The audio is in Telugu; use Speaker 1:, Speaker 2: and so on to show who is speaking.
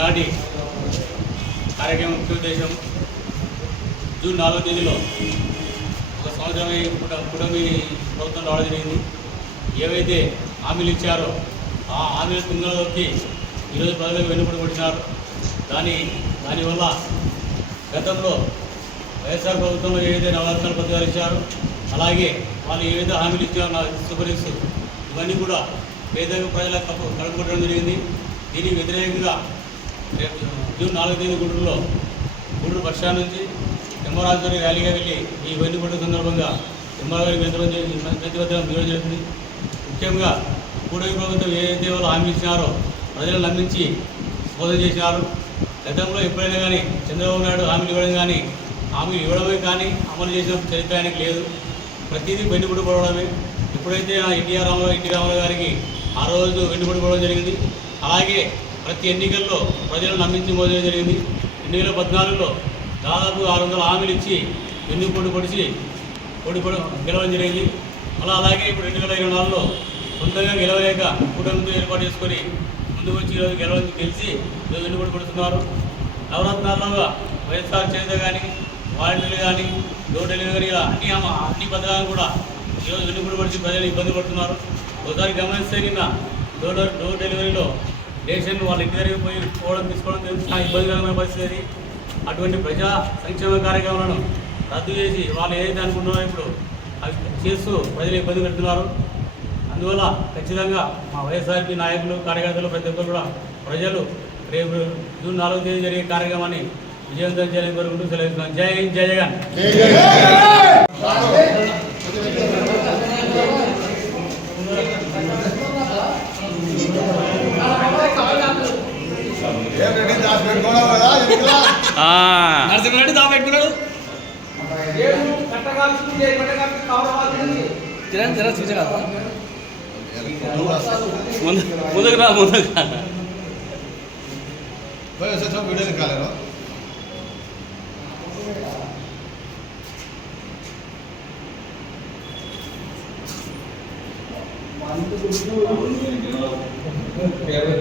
Speaker 1: ఈనాటి కార్యక్రమం ముఖ్య ఉద్దేశం. జూన్ నాలుగో తేదీలో ఒక సంవత్సరమే కుటుంబీ ప్రభుత్వం రావడం జరిగింది. ఏవైతే హామీలు ఇచ్చారో ఆ హామీల తుంగలోకి ఈరోజు ప్రజలకు వెనుకబడి కొట్టినారు దాని దానివల్ల గతంలో వైఎస్ఆర్ ప్రభుత్వంలో ఏదైతే నవరత్నాలు పథకాలు ఇచ్చారో అలాగే వాళ్ళు ఏవైతే హామీలు ఇచ్చారో నా సుపరిస్తూ ఇవన్నీ కూడా పేద ప్రజలకు కప్పు కలుపుకోవడం జరిగింది. దీనికి వ్యతిరేకంగా జూన్ నాలుగో తేదీ గుంటూరులో గుంటూరు బస్ స్టాండ్ నుంచి ఎంఆర్ఆర్తో ర్యాలీగా వెళ్ళి ఈ వెన్నుకొట్టు సందర్భంగా తిమ్మరాజు గారికి మెత్తవద్దడం జరిగింది ముఖ్యంగా కూడవి ప్రభుత్వం ఏదైతే వాళ్ళు హామీ ఇచ్చినారో ప్రజలను నమ్మించి మోసం చేసినారు. గతంలో ఎప్పుడైనా కానీ చంద్రబాబు నాయుడు హామీలు ఇవ్వడం కానీ హామీలు ఇవ్వడమే కానీ అమలు చేసిన చరిత్ర ఆయనకి లేదు. ప్రతిదీ వెన్నుపడి పడవడమే. ఎప్పుడైతే ఆ ఎన్టీఆర్ రామారావు ఎన్టీ రామారావు గారికి ఆ రోజు వెన్నుపడి పడడం జరిగింది. అలాగే ప్రతి ఎన్నికల్లో ప్రజలను నమ్మించి మోసం జరిగింది. రెండు వేల పద్నాలుగులో దాదాపు ఆరు వందల హామీలు ఇచ్చి వెన్నుపోటు పొడిచి పొడి గెలవడం జరిగింది. అలా అలాగే ఇప్పుడు రెండు వేల ఇరవై నాలుగులో సొంతంగా గెలవలేక కూటమితో ఏర్పాటు చేసుకొని ముందుకు వచ్చి ఈరోజు గెలవ గెలిచి ఈరోజు వెన్నుబడి పడుతున్నారు నవరత్నాల్లో వైఎస్ఆర్ చేత కానీ వాలంటీర్లు కానీ డోర్ డెలివరీ ఇలా అన్ని అన్ని పథకాలు కూడా ఈరోజు వెన్నుబడి పడిచి ప్రజలు ఇబ్బంది పడుతున్నారు. ఒకసారి గమనిస్తే నిన్న డోర్ డోర్ డెలివరీలో రేషన్ వాళ్ళ ఇంటి దగ్గరికి పోయి పోవడం తీసుకోవడం తెలిసి. చాలా ఇబ్బందికరమైన పరిస్థితి. అటువంటి ప్రజా సంక్షేమ కార్యక్రమాలను రద్దు చేసి వాళ్ళు ఏదైతే అనుకుంటున్నారో ఇప్పుడు అవి చేస్తూ ప్రజలు ఇబ్బంది పెడుతున్నారు. అందువల్ల ఖచ్చితంగా మా వైఎస్ఆర్పీ నాయకులు కార్యకర్తలు ప్రతి ఒక్కరు కూడా ప్రజలు రేపు జూన్ నాలుగో తేదీ జరిగే కార్యక్రమాన్ని విజయవంతం చేయాలని కోరుకుంటూ సెలవుస్తున్నాను. జై జై జగన్.
Speaker 2: నరసింహారెడ్డి దా పెట్టుకున్నాడు. తిరగని తిరగ చూసా కదా. ముందు ముందుకు రా ముందుకు
Speaker 3: వీడియోని కాలేరు
Speaker 4: పేపర్